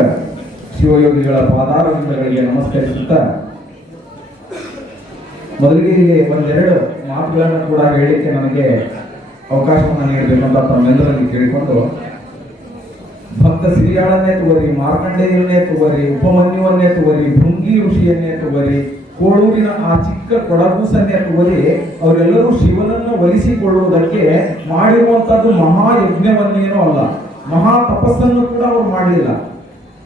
ಶಿವಯೋಗಿಗಳ ಪಾದಾರವಿಂದಗಳಿಗೆ ನಮಸ್ಕರಿಸುತ್ತಾ ಮೊದಲಿಗೆ ಇಲ್ಲಿ ಒಂದೆರಡು ಮಾತುಗಳನ್ನು ಕೂಡ ಹೇಳಲಿಕ್ಕೆ ನನಗೆ ಅವಕಾಶವನ್ನು ನೀಡಬೇಕಂತ ತಮ್ಮೆಲ್ಲರಲ್ಲಿ ಕೇಳಿಕೊಂಡು, ಭಕ್ತ ಸಿರಿಯಾಳನ್ನೇ ತಗೋರಿ, ಮಾರ್ಕಂಡೇಯನ್ನೇ ತಗೋರಿ, ಉಪಮನ್ಯುವನ್ನೇ ತಗೋರಿ, ಭೃಂಗಿ ಋಷಿಯನ್ನೇ ತಗೋರಿ, ಕೋಳೂರಿನ ಆ ಚಿಕ್ಕ ಕೊಡಗೂಸನ್ನೇ ತಗೋರಿ, ಅವರೆಲ್ಲರೂ ಶಿವನನ್ನು ಒಲಿಸಿಕೊಳ್ಳುವುದಕ್ಕೆ ಮಾಡಿರುವಂತದ್ದು ಮಹಾಯಜ್ಞವನ್ನೇನೂ ಅಲ್ಲ, ಮಹಾ ತಪಸ್ಸನ್ನು ಕೂಡ ಅವರು ಮಾಡಲಿಲ್ಲ.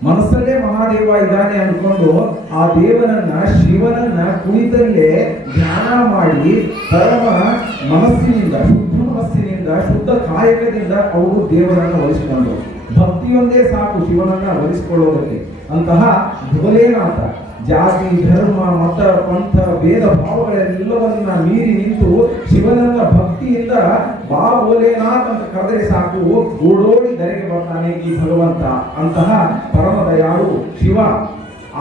ಮನಸ್ಸಲ್ಲೇ ಮಹಾದೇವ ಇದ್ದಾನೆ ಅಂದ್ಕೊಂಡು ಆ ದೇವನನ್ನ ಶಿವನನ್ನ ಕುಳಿತಲ್ಲೇ ಧ್ಯಾನ ಮಾಡಿ ಪರಮ ಮನಸ್ಸಿನಿಂದ, ಶುದ್ಧ ಮನಸ್ಸಿನಿಂದ, ಶುದ್ಧ ಕಾಯಕದಿಂದ ಅವರು ದೇವರನ್ನು ಒಲಿಸಿಕೊಂಡರು. ಭಕ್ತಿಯೊಂದೇ ಸಾಕು ಶಿವನನ್ನ ಒಲಿಸಿಕೊಳ್ಳುವುದಕ್ಕೆ. ಅಂತಹ ಭೋಲೇನಾಥ ಜಾತಿ, ಧರ್ಮ, ಮತ, ಪಂಥ, ಭೇದ ಭಾವಗಳೆಲ್ಲವನ್ನ ಮೀರಿ ನಿಂತು ಶಿವನನ್ನ ಭಕ್ತಿಯಿಂದ ಬಾ ಭೋಲೇನಾಥ್ ಅಂತ ಕರೆದರೆ ಸಾಕು, ಓಡೋಡಿ ಧರೆಗೆ ಬರ್ತಾನೆ ಈ ಭಗವಂತ. ಅಂತಹ ಪರಮ ದಯಾಳು ಶಿವ.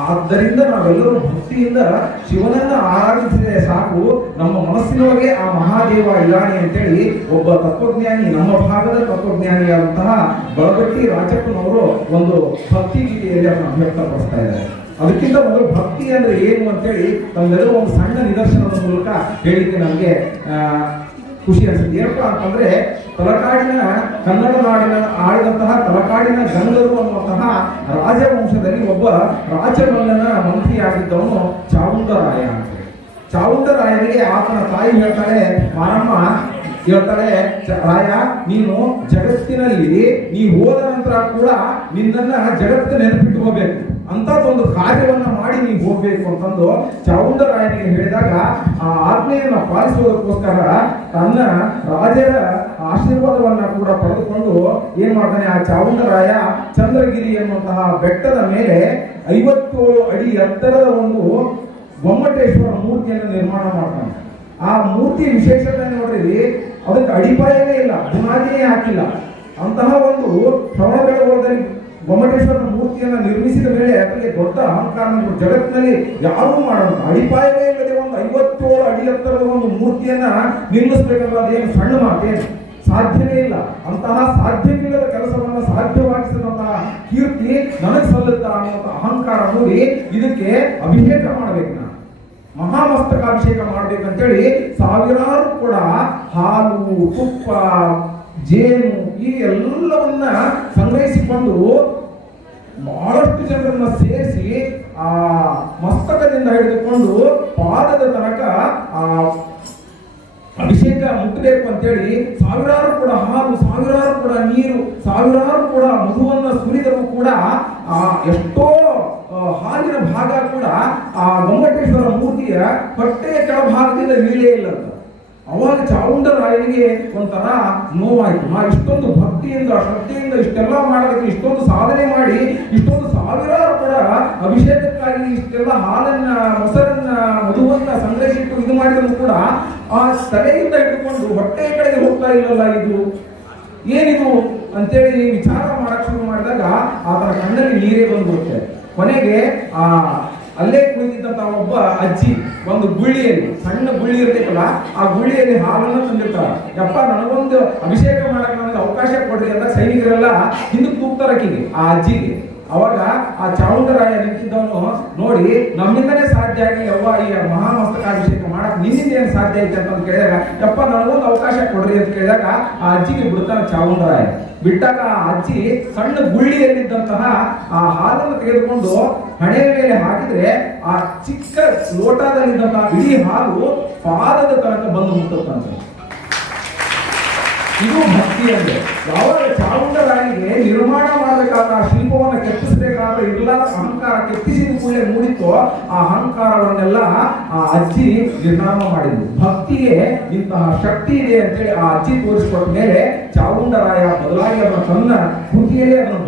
ಆದ್ದರಿಂದ ನಾವೆಲ್ಲರೂ ಭಕ್ತಿಯಿಂದ ಶಿವನನ್ನ ಆರಾಧಿಸಿದರೆ ಸಾಕು, ನಮ್ಮ ಮನಸ್ಸಿನೊಳಗೆ ಆ ಮಹಾದೇವ ಇದ್ದಾನೆ ಅಂತೇಳಿ ಒಬ್ಬ ತತ್ವಜ್ಞಾನಿ, ನಮ್ಮ ಭಾಗದ ತತ್ವಜ್ಞಾನಿಯಾದಂತಹ ಬಳಗಟ್ಟಿ ರಾಜಪ್ಪನವರು ಒಂದು ಭಕ್ತಿ ಗೀತೆಯಲ್ಲಿ ಅದನ್ನು ವ್ಯಕ್ತಪಡಿಸ್ತಾ ಇದ್ದಾರೆ. ಅದಕ್ಕಿಂತ ಮೊದಲು ಭಕ್ತಿ ಅಂದ್ರೆ ಏನು ಅಂತೇಳಿ ತಮ್ಮೆಲ್ಲರೂ ಒಂದು ಸಣ್ಣ ನಿದರ್ಶನದ ಮೂಲಕ ಹೇಳಿಕೆ ನನಗೆ ಖುಷಿ ಅನಿಸುತ್ತೆ. ಏನಪ್ಪಾ ಅಂತಂದ್ರೆ, ತಲಕಾಡಿನ ಕನ್ನಡ ನಾಡಿನ ಆಳಿದಂತಹ ತಲಕಾಡಿನ ಗಂಗರು ಅನ್ನುವಂತಹ ರಾಜವಂಶದಲ್ಲಿ ಒಬ್ಬ ರಾಜಮಲ್ಲನ ಮಂತ್ರಿಯಾಗಿದ್ದವನು ಚಾವುಂಡರಾಯ ಅಂತ. ಚಾವುಂಡರಾಯನಿಗೆ ಆತನ ತಾಯಿ ಹೇಳ್ತಾಳೆ, ಮಾರಮ್ಮ ಹೇಳ್ತಾಳೆ, ರಾಯ ನೀನು ಜಗತ್ತಿನಲ್ಲಿ ನೀ ಹೋದ ನಂತರ ಕೂಡ ನಿನ್ನನ್ನ ಜಗತ್ತು ನೆನಪಿಟ್ಕೋಬೇಕು, ಅಂತದೊಂದು ಕಾರ್ಯವನ್ನ ಮಾಡಿ ನೀವು ಹೋಗ್ಬೇಕು ಅಂತಂದು ಚಾವುಂಡರಾಯನಿಗೆ ಹೇಳಿದಾಗ ಆ ಆಜ್ಞೆಯನ್ನ ಪಾಲಿಸುವುದಕ್ಕೋಸ್ಕರ ತನ್ನ ರಾಜರ ಆಶೀರ್ವಾದವನ್ನ ಕೂಡ ಪಡೆದುಕೊಂಡು ಏನ್ ಮಾಡ್ತಾನೆ, ಆ ಚಾವುಂಡರಾಯ ಚಂದ್ರಗಿರಿ ಎನ್ನುವಂತಹ ಬೆಟ್ಟದ ಮೇಲೆ 57 ಅಡಿ ಎತ್ತರದ ಒಂದು ಗೊಮ್ಮಟೇಶ್ವರ ಮೂರ್ತಿಯನ್ನು ನಿರ್ಮಾಣ ಮಾಡ್ತಾನೆ. ಆ ಮೂರ್ತಿ ವಿಶೇಷತೆ ನೋಡ್ರಿ, ಅದಕ್ಕೆ ಅಡಿಪಾಯವೇ ಇಲ್ಲ, ಬುನಾದಿಯೇ ಹಾಕಿಲ್ಲ. ಅಂತಹ ಒಂದು ಶ್ರವಣಬೆಳಗೊಳದಲ್ಲಿ ಗೊಮ್ಮಟೇಶ್ವರನ ಮೂರ್ತಿಯನ್ನು ನಿರ್ಮಿಸಿದ ಮೇಲೆ ಅದಕ್ಕೆ ದೊಡ್ಡ ಅಹಂಕಾರ. ಜಗತ್ತಿನಲ್ಲಿ ಯಾರೂ ಮಾಡೋದು, ಅಡಿಪಾಯವೇ ಇಲ್ಲದೆ ಒಂದು 57 ಅಡಿ ಎತ್ತರದ ಒಂದು ಮೂರ್ತಿಯನ್ನ ನಿರ್ಮಿಸಬೇಕಂದ್ರೆ ಅದೇನು ಸಣ್ಣ ಮಾತೇನು, ಸಾಧ್ಯವೇ ಇಲ್ಲ. ಅಂತಹ ಸಾಧ್ಯವಿಲ್ಲದ ಕೆಲಸವನ್ನು ಸಾಧ್ಯವಾಗಿಸಿದಂತಹ ಕೀರ್ತಿ ನನಗೆ ಸಲ್ಲುತ್ತಾ ಅನ್ನುವಂಥ ಅಹಂಕಾರ ನೋಡಿ ಇದಕ್ಕೆ ಅಭಿಷೇಕ ಮಾಡಬೇಕು, ನಾನು ಮಹಾಮಸ್ತಕಾಭಿಷೇಕ ಮಾಡ್ಬೇಕಂತೇಳಿ ಸಾವಿರಾರು ಕೂಡ ಹಾಲು, ತುಪ್ಪ, ಜೇನು ಈ ಎಲ್ಲವನ್ನ ಸಂಗ್ರಹಿಸಿಕೊಂಡು ಬಹಳಷ್ಟು ಜನರನ್ನ ಸೇರಿಸಿ ಆ ಮಸ್ತಕದಿಂದ ಹಿಡಿದುಕೊಂಡು ಪಾದದ ತನಕ ಆ ಅಭಿಷೇಕ ಮುಟ್ಟಬೇಕು ಅಂತೇಳಿ ಸಾವಿರಾರು ಕೂಡ ಹಾಲು, ಸಾವಿರಾರು ಕೂಡ ನೀರು, ಸಾವಿರಾರು ಕೂಡ ಮಧುವನ್ನ ಸುರಿದರೂ ಕೂಡ ಎಷ್ಟೋ ಹಾಲಿನ ಭಾಗ ಕೂಡ ಆ ಗೊಮ್ಮಟೇಶ್ವರ ಮೂರ್ತಿಯ ಹೊಟ್ಟೆಯ ಕೆಳಭಾಗದಿಂದ ಇಳಿಯೇ ಇಲ್ಲ. ಅವಾಗ ಚಾವುಂಡರಾಯನಿಗೆ ಒಂಥರ ನೋವಾಯ್ತು. ನಾ ಇಷ್ಟೊಂದು ಭಕ್ತಿಯಿಂದ ಶ್ರದ್ಧೆಯಿಂದ ಇಷ್ಟೆಲ್ಲ ಮಾಡೋದಕ್ಕೆ, ಇಷ್ಟೊಂದು ಸಾಧನೆ ಮಾಡಿ, ಇಷ್ಟೊಂದು ಸಾವಿರಾರು ಕೂಡ ಅಭಿಷೇಕಕ್ಕಾಗಿ ಇಷ್ಟೆಲ್ಲ ಹಾಲನ್ನ, ಮೊಸರನ್ನ, ಮಧುವನ್ನ ಸಂಗ್ರಹಿಸಿಟ್ಟು ಇದು ಮಾಡಿದ್ರು ಕೂಡ ಆ ತಲೆಯಿಂದ ಹಿಡ್ಕೊಂಡು ಹೊಟ್ಟೆಯ ಕಡೆಗೆ ಹೋಗ್ತಾ ಇಲ್ಲಲ್ಲ, ಇದು ಏನಿದು ಅಂತೇಳಿ ವಿಚಾರ ಮಾಡಕ್ ಶುರು ಮಾಡಿದಾಗ ಆತನ ಕಣ್ಣಲ್ಲಿ ನೀರೇ ಬಂದ್ಬಿಡುತ್ತೆ. ಕೊನೆಗೆ ಅಲ್ಲೇ ಕುಳಿತಿದ್ದಂತ ಒಬ್ಬ ಅಜ್ಜಿ ಒಂದು ಗುಳ್ಳಿಯಲ್ಲಿ, ಸಣ್ಣ ಗುಳ್ಳಿ ಇರ್ತೈತಲ್ಲ, ಆ ಗುಳ್ಳಿಯಲ್ಲಿ ಹಾಲನ್ನು ತಂದಿರ್ತಾರ. ಯಪ್ಪ ನನಗೊಂದು ಅಭಿಷೇಕ ಮಾಡಕ್ ನನಗೆ ಅವಕಾಶ ಕೊಡ್ರಿ ಅಂತ ಸೈನಿಕರೆಲ್ಲ ಹಿಂದಕ್ಕೆ ತೂಗ್ತಾರಕ್ಕಿಗೆ ಆ ಅಜ್ಜಿಗೆ. ಅವಾಗ ಆ ಚಾವುಂಡರಾಯ ನಿಂತಿದ್ದವನು ನೋಡಿ, ನಮ್ಮಿಂದನೇ ಸಾಧ್ಯ ಆಗಿ ಯವ್ವ ಈ ಮಹಾಮಸ್ತಕಾಭಿಷೇಕ ಮಾಡಕ್ ನಿನ್ನಿಂದ ಏನು ಸಾಧ್ಯ ಐತೆ ಅಂತ ಕೇಳಿದಾಗ, ಯಪ್ಪ ನನಗೊಂದು ಅವಕಾಶ ಕೊಡ್ರಿ ಅಂತ ಕೇಳಿದಾಗ ಆ ಅಜ್ಜಿಗೆ ಬಿಡ್ತಾನೆ ಚಾವುಂಡರಾಯ. ಬಿಟ್ಟಾಗ ಆ ಅಜ್ಜಿ ಸಣ್ಣ ಗುಳ್ಳಿಯಲ್ಲಿದ್ದಂತಹ ಆ ಹಾಲನ್ನು ತೆಗೆದುಕೊಂಡು ಹಣೆಯ ಮೇಲೆ ಹಾಕಿದ್ರೆ ಆ ಚಿಕ್ಕ ಲೋಟದಲ್ಲಿದ್ದಂತಹ ಇಡೀ ಹಾಲು ಪಾದದ ತನಕ ಬಂದು ಮುಟ್ಟುತ್ತಂತೆ. ಇದು ಭಕ್ತಿ ಅಂದ್ರೆ. ಯಾವಾಗ ಚಾವುಂಡರಾಯನಿಗೆ ನಿರ್ಮಾಣ ಮಾಡಬೇಕಾದ ಶಿಲ್ಪವನ್ನು ಕೆತ್ತಿಸಬೇಕಾದ ಇರಲಾದ ಅಹಂಕಾರ ಕೆತ್ತಿಸಿದ ಕೂಡಲೇ ಮೂಡಿತ್ತು, ಆ ಅಹಂಕಾರವನ್ನೆಲ್ಲ ಆ ಅಜ್ಜಿ ನಿರ್ನಾಮ ಮಾಡಿದ್ರು. ಭಕ್ತಿಗೆ ಇಂತಹ ಶಕ್ತಿ ಇದೆ ಅಂತೇಳಿ ಆ ಅಜ್ಜಿ ತೋರಿಸಿಕೊಟ್ಟ ಮೇಲೆ ಚಾವುಂಡರಾಯ ಬದಲಾಗಿ ಅದನ್ನು ತನ್ನ ಕೃತಿಯಲ್ಲೇ ಅದನ್ನು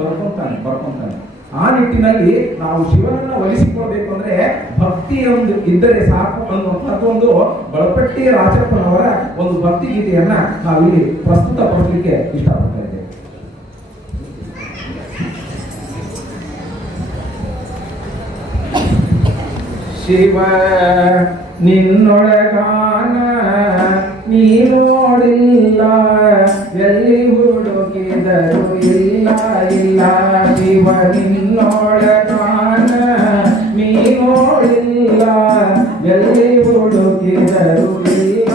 ಬರ್ಕೊಂತಾನೆ. ಆ ನಿಟ್ಟಿನಲ್ಲಿ ನಾವು ಶಿವನನ್ನ ಒಲಿಸಿಕೊಳ್ಬೇಕು ಅಂದ್ರೆ ಭಕ್ತಿಯೊಂದು ಇದ್ದರೆ ಸಾಕು ಅನ್ನುವಂಥದ್ದು ಒಂದು ಬಳಪಟ್ಟಿ ರಾಜಪ್ಪನವರ ಒಂದು ಭಕ್ತಿ ಗೀತೆಯನ್ನ ನಾವಿಲ್ಲಿ ಪ್ರಸ್ತುತಪಡಿಸಲಿಕ್ಕೆ ಇಷ್ಟಪಡ್ತಾ ಇದ್ದೇವೆ. ಶಿವ ನಿನ್ನೊಳಗಾನ ನೀ ನೋಡಿಲ್ಲ, ಎಲ್ಲಿ ಹುಡುಕಿದರು ಇಲ್ಲ ಇಲ್ಲ, ಶಿವ ನಿನ್ನ ನಿನ್ನೊಳಗಾನ ನೀನೋಳಿಲ್ಲ ಎಲ್ಲಿ ಹುಡುಕಿದರು ಇಲ್ಲ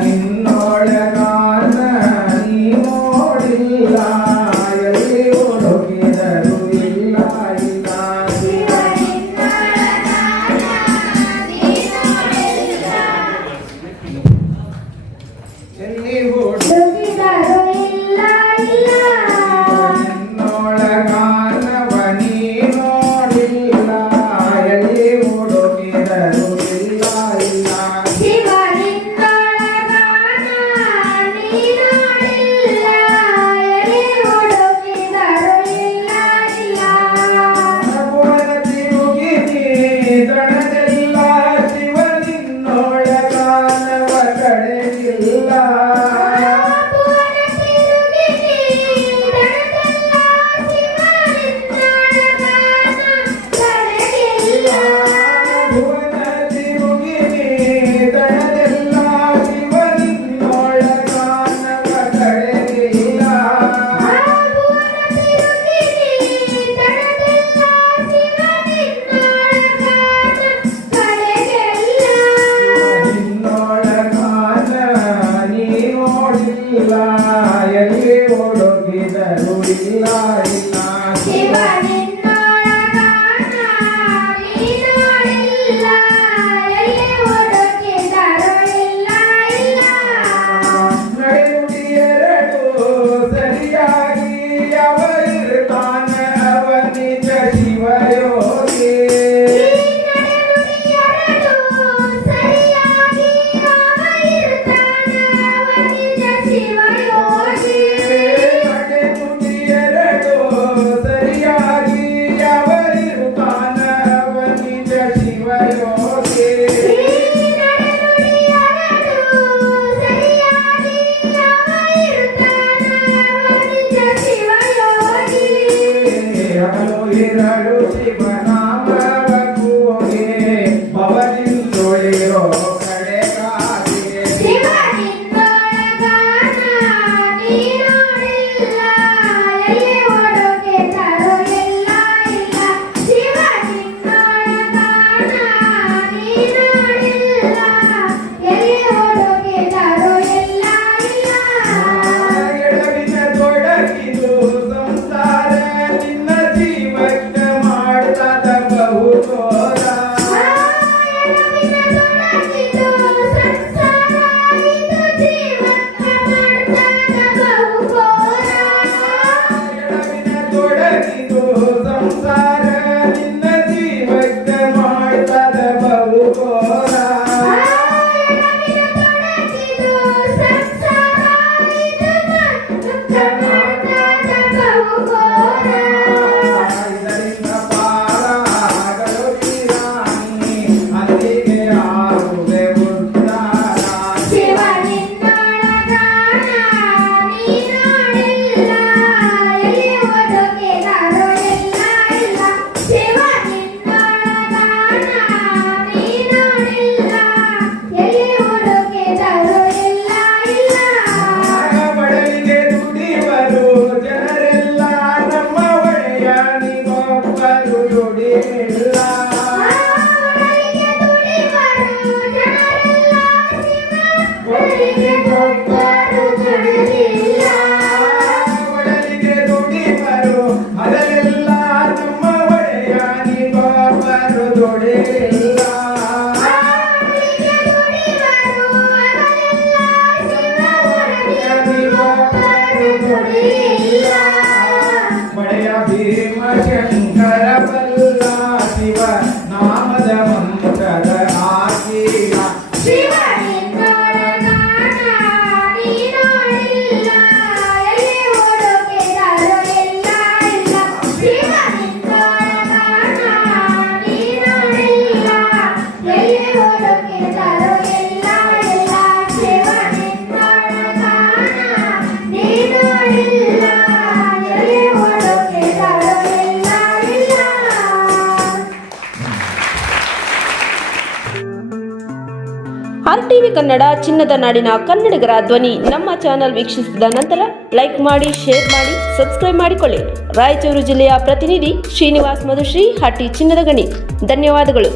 ನಿನ್ನೊಳಗಾನ ನೀನೋಳಿಲ್ಲ ಎಲ್ಲಿ ಹುಡುಕಿದರು ಇಲ್ಲ ಇಲ್ಲ ಎಲ್ಲಿ ಹುಡುಕಿದರು ಇಲ್ಲ ಇಲ್ಲ ನಿನ್ನೊಳಗಾನವ ನೀನೋಳಿಲ್ಲ ಎಲ್ಲಿ ಹುಡುಕಿದರು ಇಲ್ಲ ಇಲ್ಲ ದಣದೆಲ್ಲ ಶಿವ ನಿನ್ನೊಳಗಾನವ ಕಡೆಗಿಲ್ಲ ಭುವನ ತಿರುಗಿನಿ ದಣದೆಲ್ಲ ಶಿವ ನಿನ್ನೊಳಗಾನವ ಕಡೆಗಿಲ್ಲ ನಿನ್ನೊಳಗಾನ ನೀನೋಡಿಲ್ಲ ಎಲ್ಲಿ ಹುಡುಕಿದರು ಇಲ್ಲ ಇಲ್ಲ ನಡೆನುಡಿಯೆರಡು ಸರಿಯಾಗಿ ಯಾವ ಇರ್ತಾನ ಅವ ನಿಜ ಶಿವಯೋಗಿ ನಡೆನುಡಿಯೆರಡು ಸರಿಯಾಗಿ ಯಾವ ಇರ್ತಾನ ಅವ ನಿಜ ಶಿವಯೋಗಿ ಹಗಲು ಇರಳು ಶಿವನಾಮವ ಕೂಗೆ ಭವದಿಂದೊಳಿರೋ ಕಡೆಗಾಗೆ ಎಡವಿನ ತೊಡಗಿದು ಸಂಸಾರ ನಿನ್ನ ಜೀವಕ್ಕೆ ಮಾಡ್ತದ ಬಹುದೋರ ಎಡವಿನ ತೊಡಗಿದು ಸಂಸಾರ ನಿನ್ನ ಜೀವಕ್ಕೆ ಮಾಡ್ತದ ಬಹುದೋರ ಇದರಿಂದ ಪಾರಾಗಲು ಶ್ರೀರಾಣಿ ಅಂದಿಗೆ ಆಗುವೆ ಉದ್ಧಾರ ಬಡಲಿಗೆ ದುಡಿವರು ಜನರೆಲ್ಲ ನಮ್ಮ ಒಡೆಯ ನಿಗೊಬ್ಬರು ದುಡಿಯಿಲ್ಲ ಒಬ್ಬರು ದುಡಿಯಿಲ್ಲ ಒಡಲಿಗೆ ದುಡಿವರು ಅದರೆಲ್ಲ ನಮ್ಮ ಒಡೆಯ ನಿಗೊಬ್ಬರು ದುಡಿಯಿಲ್ಲ ಒಡೆಯ ಭೀಮಶಂಕರ ಬಲ್ಲ ಶಿವ ನಾಮದ ಮಂತ್ರದ ಆಕೀಲ RTV ಕನ್ನಡ ಚಿನ್ನದ ನಾಡಿನ ಕನ್ನಡಿಗರ ಧ್ವನಿ. ನಮ್ಮ ಚಾನೆಲ್ ವೀಕ್ಷಿಸಿದ ನಂತರ ಲೈಕ್ ಮಾಡಿ, ಶೇರ್ ಮಾಡಿ, ಸಬ್ಸ್ಕ್ರೈಬ್ ಮಾಡಿಕೊಳ್ಳಿ. ರಾಯಚೂರು ಜಿಲ್ಲೆಯ ಪ್ರತಿನಿಧಿ ಶ್ರೀನಿವಾಸ್ ಮಧುಶ್ರೀ, ಹಟ್ಟಿ ಚಿನ್ನದ ಗಣಿ. ಧನ್ಯವಾದಗಳು.